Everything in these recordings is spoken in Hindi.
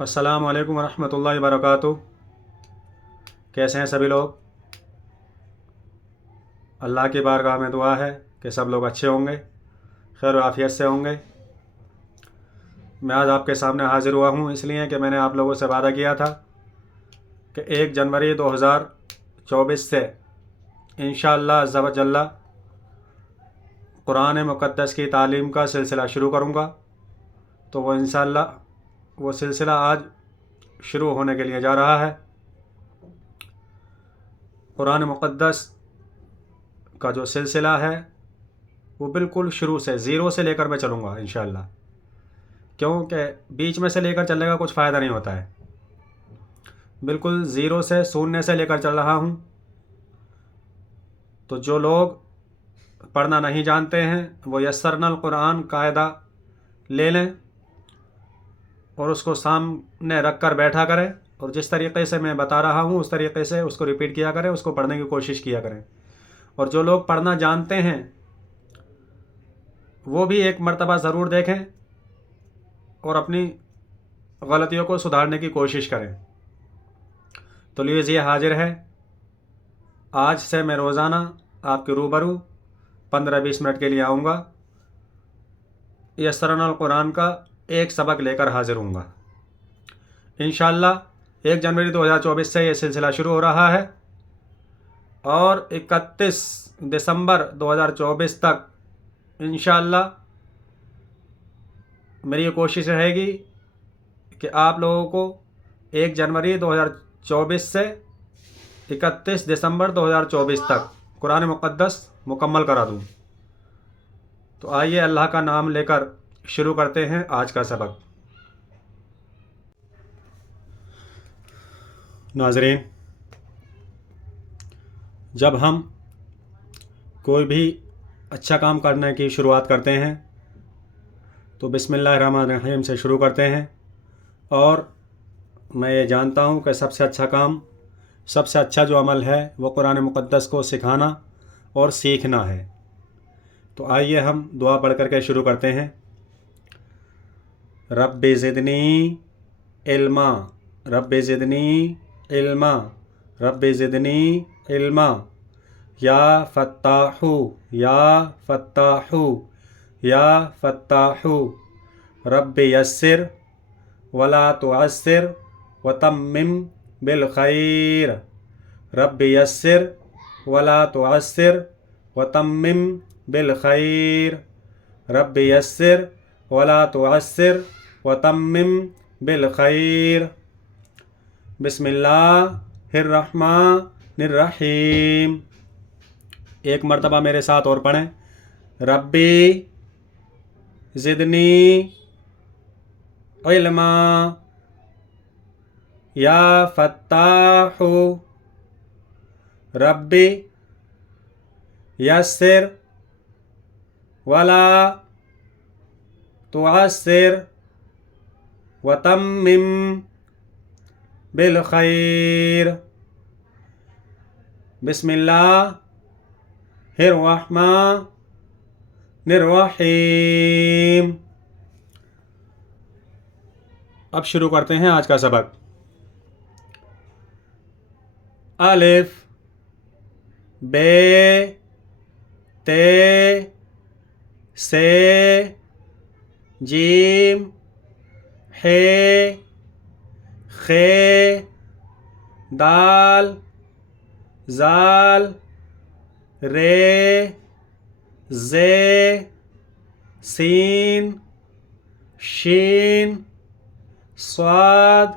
अस्सलामु अलैकुम वरहमतुल्लाहि वबरकातुहू। कैसे हैं सभी लोग? अल्लाह की बारगाह में दुआ है कि सब लोग अच्छे होंगे, खैर आफियत से होंगे। मैं आज आपके सामने हाज़िर हुआ हूँ इसलिए कि मैंने आप लोगों से वादा किया था कि 1 जनवरी 2024 से इंशाअल्लाह अज़्ज़ा व जल्ला कुरान मुक़द्दस की तालीम का सिलसिला शुरू करूँगा। तो वो इंशाअल्लाह वो सिलसिला आज शुरू होने के लिए जा रहा है। कुरान मुक़द्दस का जो सिलसिला है वो बिल्कुल शुरू से ज़ीरो से लेकर मैं चलूँगा इंशाअल्लाह, क्योंकि बीच में से लेकर चलने का कुछ फ़ायदा नहीं होता है। बिल्कुल ज़ीरो से, शून्य से लेकर चल रहा हूँ। तो जो लोग पढ़ना नहीं जानते हैं वो यस्सरनल कुरान कायदा ले लें और उसको सामने रख कर बैठा करें, और जिस तरीक़े से मैं बता रहा हूँ उस तरीक़े से उसको रिपीट किया करें, उसको पढ़ने की कोशिश किया करें। और जो लोग पढ़ना जानते हैं वो भी एक मर्तबा ज़रूर देखें और अपनी गलतियों को सुधारने की कोशिश करें। तो लीजिए हाजिर है, आज से मैं रोज़ाना आपके रूबरू 15-20 मिनट के लिए आऊँगा, यस्सरनल कुरान का एक सबक लेकर हाजिर हूँगा इंशाअल्लाह। 1 जनवरी 2024 से ये सिलसिला शुरू हो रहा है और 31 दिसंबर 2024 तक इंशाअल्लाह मेरी ये कोशिश रहेगी कि आप लोगों को 1 जनवरी 2024 से 31 दिसंबर 2024 तक कुरान मुक़द्दस मुकम्मल करा दूँ। तो आइए अल्लाह का नाम लेकर शुरू करते हैं आज का सबक। नाज़रीन, जब हम कोई भी अच्छा काम करने की शुरुआत करते हैं तो बिस्मिल्लाहिर्रहमानिर्रहीम से शुरू करते हैं, और मैं ये जानता हूँ कि सबसे अच्छा काम, सबसे अच्छा जो अमल है वो कुरान मुक़द्दस को सिखाना और सीखना है। तो आइए हम दुआ पढ़ करके शुरू करते हैं। Rabbi ज़िदनी इल्मा, rabbi ज़िदनी इल्मा, rabbi ज़िदनी इल्मा। या फ़त्ताहु, या फ़त्ताहु, या फ़त्ताहु। रब्बि यस्सिर वला तुअस्सिर वतम्मिम बिल खैर। रब्बि यस्सिर वला तुअस्सिर वतम्मिम बिल खैर। रब्बि यस्सिर वला तुअस्सिर वतम्मिम बिल खैर। बिस्मिल्लाहिर्रहमानिर्रहीम। एक मर्तबा मेरे साथ और पढ़ें। रब्बी ज़िदनी इल्मा, या फ़त्ताहु। रब्बी यस्सिर वला तुअस्सिर वतम्मिम बिल खैर। बिस्मिल्लाहिर्रहमानिर्रहीम। अब शुरू करते हैं आज का सबक। अलिफ बे ते से जीम हे खे दाल ज़ाल रे ज़े सीन शीन स्वाद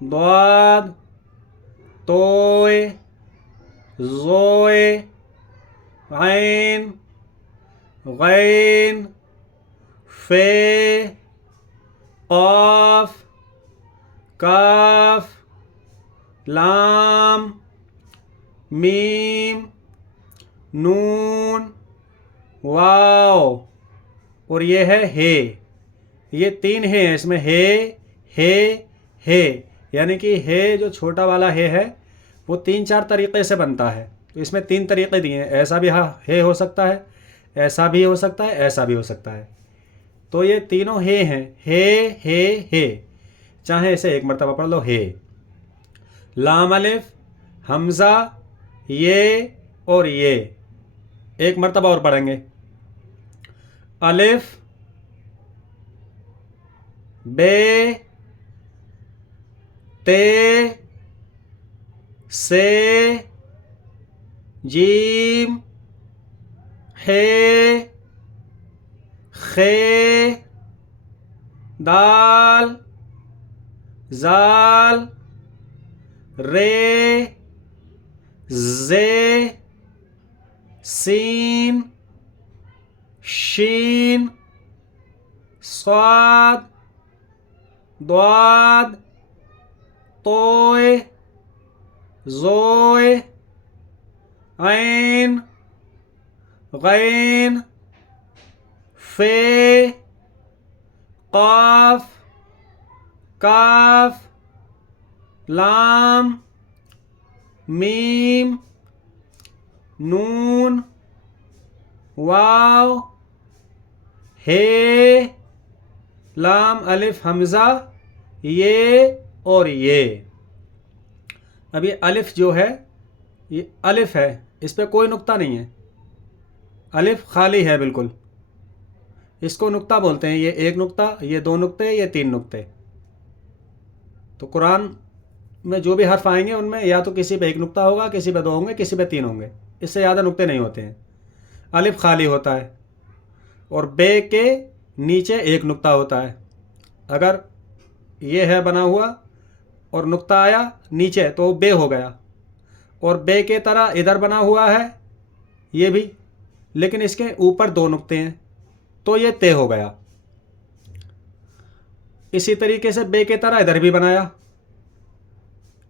द्वाद तोय ज़ोय ऐन गैन फे क़ाफ काफ लाम मीम नून वाव। और ये है हे। ये 3 हे हैं इसमें, हे, यानी कि हे जो छोटा वाला हे है वो 3-4 तरीक़े से बनता है। तो इसमें 3 तरीक़े दिए हैं। ऐसा भी हे हो सकता है, ऐसा भी हो सकता है, ऐसा भी हो सकता है। तो ये तीनों हे हैं, हे। चाहे इसे एक मरतबा पढ़ लो, हे। लाम अलिफ हमज़ा ये और ये, एक मरतबा और पढ़ेंगे। अलिफ बे ते से जीम हे खे दाल जाल रे जे सीन शीन स्वाद द्वाद तोय ज़ोय ऐन गैन फे काफ काफ लाम मीम नून वाव हे लाम अलिफ हमज़ा ये और ये। अब ये अलिफ जो है, ये अलिफ है, इस पर कोई नुक्ता नहीं है, अलिफ खाली है बिल्कुल। इसको नुक्ता बोलते हैं, ये एक नुक्ता, ये दो नुक्ते, ये तीन नुक्ते। तो कुरान में जो भी हर्फ आएंगे उनमें या तो किसी पे एक नुक्ता होगा, किसी पे दो होंगे, किसी पे तीन होंगे, इससे ज़्यादा नुक्ते नहीं होते हैं। अलिफ खाली होता है और बे के नीचे एक नुक्ता होता है। अगर ये है बना हुआ और नुक्ता आया नीचे तो बे हो गया, और बे के तरह इधर बना हुआ है ये भी, लेकिन इसके ऊपर दो नुक्ते हैं तो ये ते हो गया। इसी तरीके से बे के तरह इधर भी बनाया,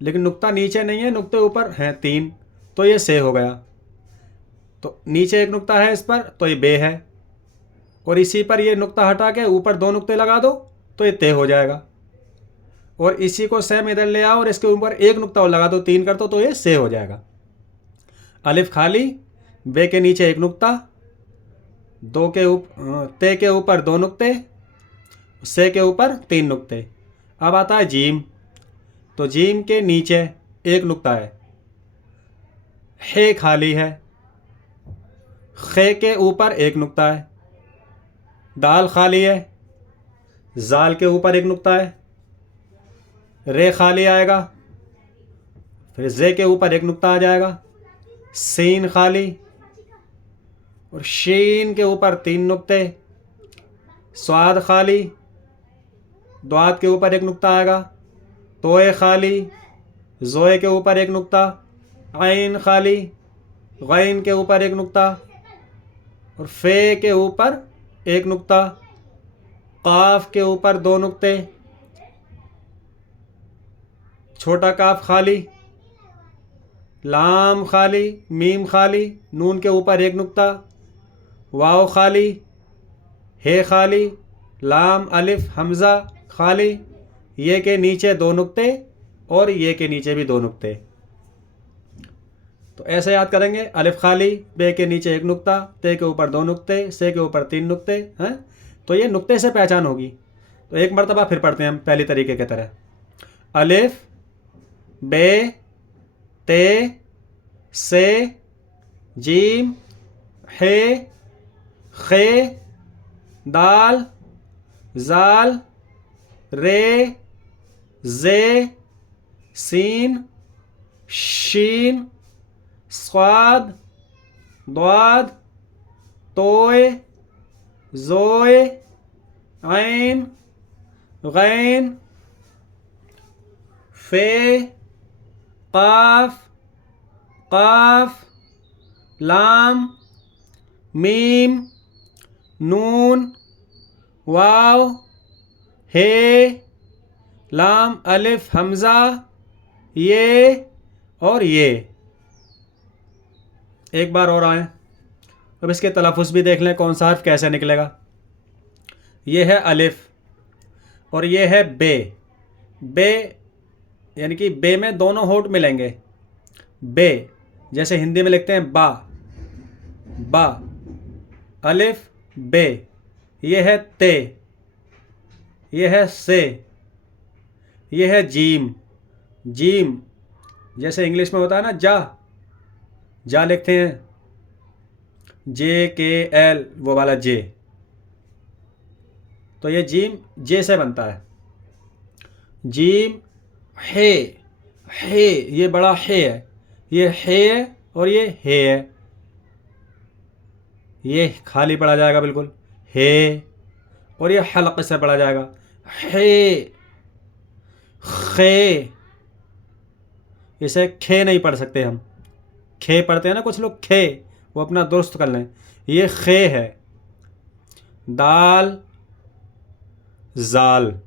लेकिन नुक्ता नीचे नहीं है, नुक्ते ऊपर हैं तीन, तो ये से हो गया। तो नीचे एक नुक्ता है इस पर तो ये बे है, और इसी पर ये नुक्ता हटा के ऊपर दो नुक्ते लगा दो तो ये ते हो जाएगा, और इसी को सेम इधर ले आओ और इसके ऊपर एक नुक्ता और लगा दो, तीन कर दो तो ये से हो जाएगा। अलिफ खाली, बे के नीचे एक नुक्ता, दो के ते के ऊपर दो नुक्ते, से के ऊपर तीन नुक्ते। अब आता है जीम, तो जीम के नीचे एक नुक्ता है, हे खाली है, खे के ऊपर एक नुक्ता है, दाल खाली है, जाल के ऊपर एक नुक्ता है, रे खाली आएगा, फिर जे के ऊपर एक नुक्ता आ जाएगा, सीन खाली, और शीन के ऊपर तीन नुक्ते, स्वाद खाली, द्वाद के ऊपर एक नुक्ता आएगा, तोए खाली, जोए के ऊपर एक नुक्ता, आइन खाली, गैन के ऊपर एक नुक्ता, और फे के ऊपर एक नुक्ता, काफ के ऊपर दो नुक्ते, छोटा काफ खाली, लाम खाली, मीम खाली, नून के ऊपर एक नुक्ता, वाव खाली, हे खाली, लाम अलिफ हमज़ा खाली, ये के नीचे दो नुक्ते और ये के नीचे भी दो नुक्ते। तो ऐसे याद करेंगे, अलिफ खाली, बे के नीचे एक नुक्ता, ते के ऊपर दो नुक्ते, से के ऊपर तीन नुक्ते हैं, तो ये नुक्ते से पहचान होगी। तो एक मरतबा फिर पढ़ते हैं हम पहली तरीके की तरह। अलिफ बे ते से जीम हे खे दाल जाल रे जे सीन शीन स्वाद द्वाद तोय ज़ोय ऐन गैन फे काफ काफ लाम मीम नून वाव हे लाम अलिफ हमज़ा ये और ये। एक बार और आए, अब इसके तलफ़ुज़ भी देख लें कौन सा हर्फ कैसे निकलेगा। ये है अलिफ और ये है बे। बे यानी कि बे में दोनों होंठ मिलेंगे। बे जैसे हिंदी में लिखते हैं बा, बा अलिफ बे। ये है ते, ये है से। ये है जीम। जीम जैसे इंग्लिश में होता है ना जा लिखते हैं, JKL, वो वाला जे। तो ये जीम जे से बनता है। जीम हे, ये बड़ा हे है, ये हे और ये हे है, ये खाली पढ़ा जाएगा बिल्कुल हे, और ये हल्क से पढ़ा जाएगा हे, खे। इसे खे नहीं पढ़ सकते हम, खे पढ़ते हैं ना कुछ लोग, खे, वो अपना दुरुस्त कर लें। ये खे है। दाल जाल,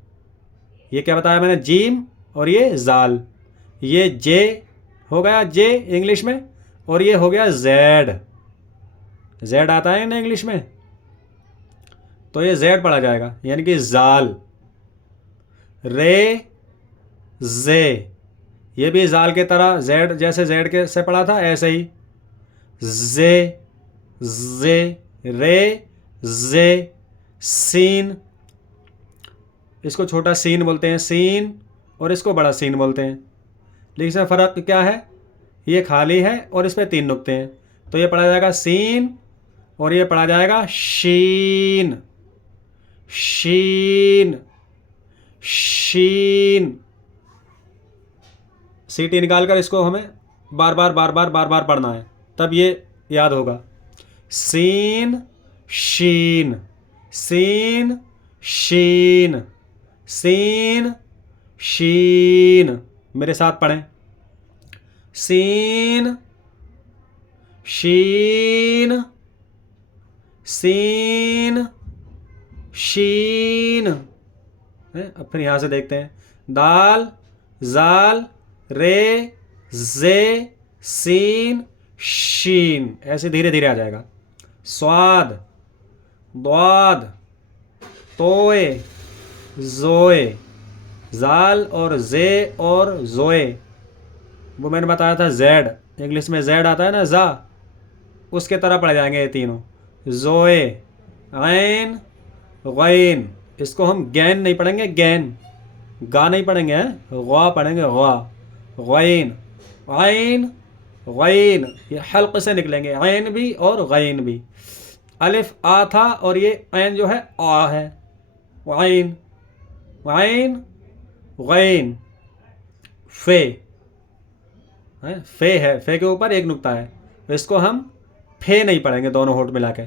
ये क्या बताया मैंने, जीम और ये जाल। ये जे हो गया, जे इंग्लिश में, और ये हो गया जेड। जेड आता है ना इंग्लिश में, तो ये जेड पढ़ा जाएगा, यानी कि जाल। रे जे, ये भी जाल के तरह, जेड जैसे जेड के से पढ़ा था ऐसे ही, जे रे जे। सीन, इसको छोटा सीन बोलते हैं, सीन, और इसको बड़ा सीन बोलते हैं। लेकिन इसमें फ़र्क क्या है, ये खाली है और इस पर 3 नुक्ते हैं, तो ये पढ़ा जाएगा सीन, और ये पढ़ा जाएगा शीन। शीन, शीन। सीटी निकाल कर इसको हमें बार बार पढ़ना है, तब ये याद होगा। सीन शीन, सीन शीन, सीन शीन। मेरे साथ पढ़ें, सीन शीन, सीन शीन। अब फिर यहाँ से देखते हैं, दाल जाल रे जे सीन शीन, ऐसे धीरे धीरे आ जाएगा। स्वाद, द्वाद, तोए, जोए, जाल और जे और जोए, वो मैंने बताया था जेड, इंग्लिश में जेड आता है ना, जा, उसके तरह पढ़ जाएंगे ये तीनों। जोए, गैन, गैन, इसको हम गैन नहीं पढ़ेंगे, गैन, गा नहीं पढ़ेंगे, गवा पढ़ेंगे, गवा। गैन, गैन, गैन, ये हल्क से निकलेंगे, गैन भी और गैन भी। अलिफ आ था और ये ऐन जो है आ है, गैन, गैन, गैन। फे है, फे है, फे के ऊपर 1 नुक्ता है, तो इसको हम फे नहीं पढ़ेंगे, दोनों होठ मिला के।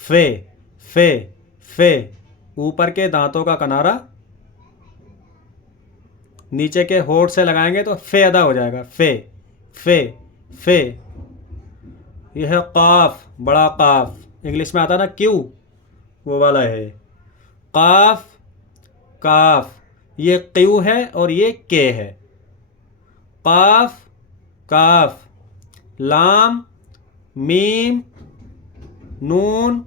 फे, फे, फे, ऊपर के दांतों का किनारा नीचे के होठ से लगाएंगे तो फे अदा हो जाएगा, फे, फे, फे। यह है काफ, बड़ा काफ, इंग्लिश में आता ना क्यू, वो वाला है। काफ, काफ, ये क्यू है और ये के है। काफ, काफ। लाम, मीम, नून,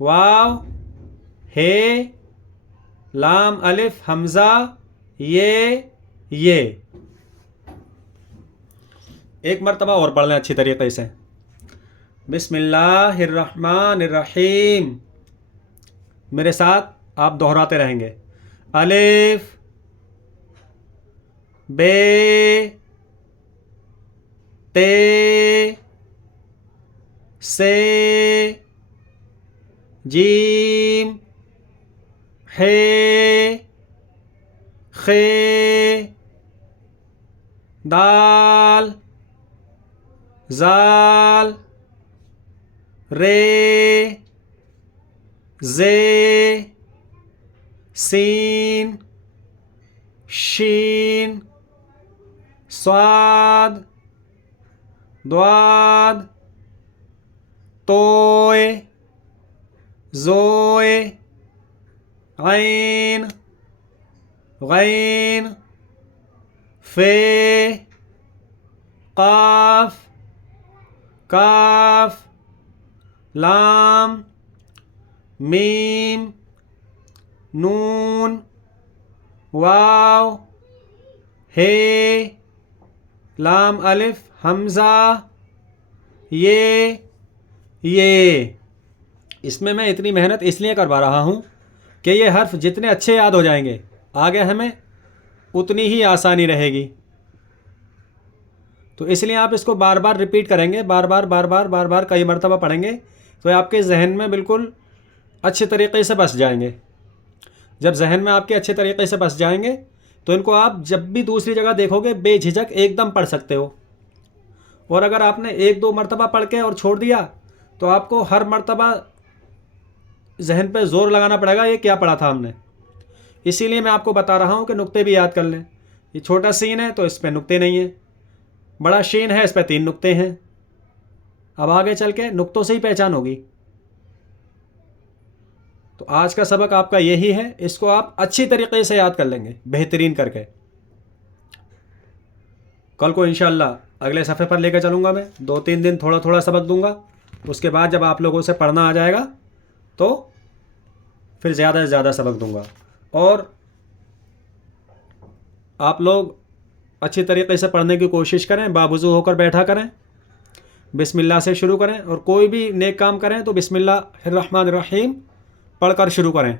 वाव, हे, लाम अलिफ हमज़ा, ये। एक मरतबा और पढ़ लें अच्छी तरीके से। बिस्मिल्लाहिर्रहमानिर्रहीम, मेरे साथ आप दोहराते रहेंगे। अलिफ, बे, ते, से, जीम, हे, खे, दाल, जाल, रे, जे, सीन, शीन, स्वाद, द्वाद, तोए, जोए, गैन, गैन, फे, काफ, काफ, लाम, मीम, नून, वाव, हे, लाम अलिफ हमज़ा, ये। इसमें मैं इतनी मेहनत इसलिए करवा रहा हूँ कि ये हर्फ जितने अच्छे याद हो जाएंगे, आगे हमें उतनी ही आसानी रहेगी। तो इसलिए आप इसको बार बार रिपीट करेंगे, बार बार कई मरतबा पढ़ेंगे तो आपके जहन में बिल्कुल अच्छे तरीक़े से बस जाएंगे। जब जहन में आपके अच्छे तरीक़े से बस जाएंगे तो इनको आप जब भी दूसरी जगह देखोगे बेझिझक एकदम पढ़ सकते हो। और अगर आपने एक दो मरतबा पढ़ के और छोड़ दिया तो आपको हर मरतबा जहन पे ज़ोर लगाना पड़ेगा ये क्या पढ़ा था हमने। इसीलिए मैं आपको बता रहा हूँ कि नुक्ते भी याद कर लें। ये छोटा सीन है तो इस पर नुक्ते नहीं है, बड़ा शीन है इस पर 3 नुक्ते हैं। अब आगे चल के नुक्तों से ही पहचान होगी। तो आज का सबक आपका यही है, इसको आप अच्छी तरीके से याद कर लेंगे बेहतरीन करके। कल को इंशाअल्लाह अगले सफ़े पर लेकर चलूँगा मैं। 2-3 दिन थोड़ा थोड़ा सबक दूंगा, उसके बाद जब आप लोगों से पढ़ना आ जाएगा तो फिर ज़्यादा से ज़्यादा सबक दूंगा। और आप लोग अच्छी तरीके से पढ़ने की कोशिश करें, बावुज़ू होकर बैठा करें, बिस्मिल्लाह से शुरू करें। और कोई भी नेक काम करें तो बिस्मिल्लाहिर्रहमानिर्रहीम पढ़कर शुरू करें।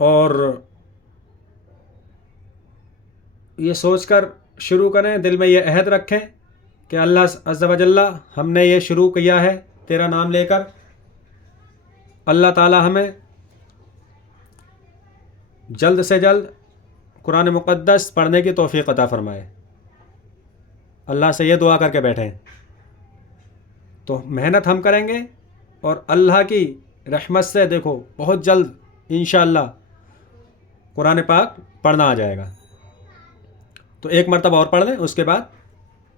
और ये सोचकर शुरू करें, दिल में ये अहद रखें कि अल्लाह अज़्ज़ा व जल्ला हमने ये शुरू किया है तेरा नाम लेकर। अल्लाह ताला हमें जल्द से जल्द कुरान मुक़द्दस पढ़ने की तौफ़ीक़ अता फ़रमाए। अल्लाह से ये दुआ करके बैठें। तो मेहनत हम करेंगे और अल्लाह की रहमत से देखो बहुत जल्द इंशाअल्लाह कुरान पाक पढ़ना आ जाएगा। तो एक मरतबा और पढ़ लें, उसके बाद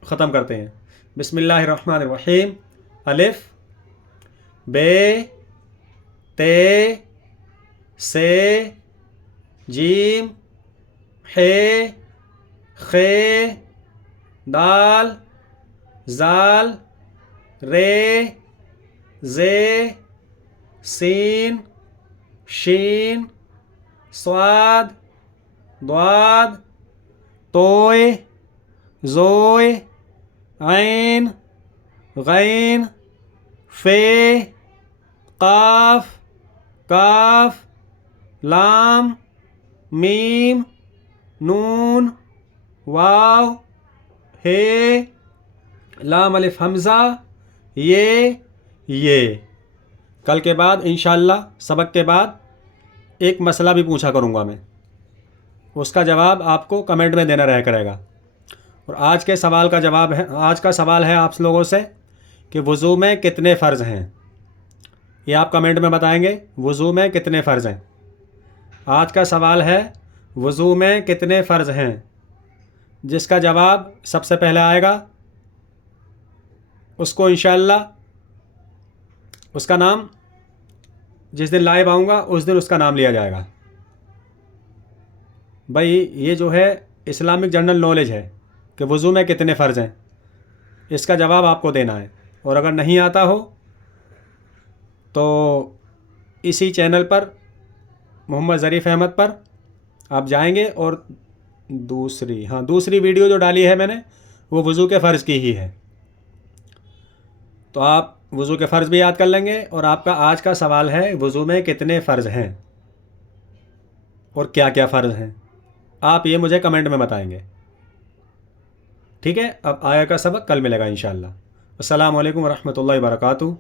ख़त्म करते हैं। बिस्मिल्लाहिर्रहमानिर्रहीम। अलिफ बे ते से जीम हे खे दाल जाल रे जे सीन शीन स्वाद द्वाद तोय ज़ोय ऐन गैन फे काफ काफ लाम मीम नून वाव हे लाम अलिफ हमज़ा ये। कल के बाद इंशाअल्लाह सबक के बाद एक मसला भी पूछा करूँगा मैं, उसका जवाब आपको कमेंट में देना रह करेगा। और आज के सवाल का जवाब है, आज का सवाल है आप लोगों से कि वज़ू में कितने फ़र्ज़ हैं। ये आप कमेंट में बताएंगे वज़ू में कितने फ़र्ज़ हैं। आज का सवाल है वज़ू में कितने फ़र्ज़ हैं। जिसका जवाब सबसे पहले आएगा उसको इंशाअल्लाह उसका नाम, जिस दिन लाइव आऊँगा उस दिन उसका नाम लिया जाएगा। भाई ये जो है इस्लामिक जनरल नॉलेज है कि वज़ू में कितने फ़र्ज़ हैं, इसका जवाब आपको देना है। और अगर नहीं आता हो तो इसी चैनल पर मोहम्मद ज़रीफ़ अहमद पर आप जाएंगे और दूसरी वीडियो जो डाली है मैंने वो वज़ू के फ़र्ज़ की ही है। तो आप वज़ू के फ़र्ज़ भी याद कर लेंगे। और आपका आज का सवाल है वज़ू में कितने फ़र्ज़ हैं और क्या क्या फ़र्ज़ हैं, आप ये मुझे कमेंट में बताएंगे। ठीक है, अब आगे का सबक कल मिलेगा इंशाअल्लाह। अस्सलामु अलैकुम व रहमतुल्लाहि व बरकातुहू।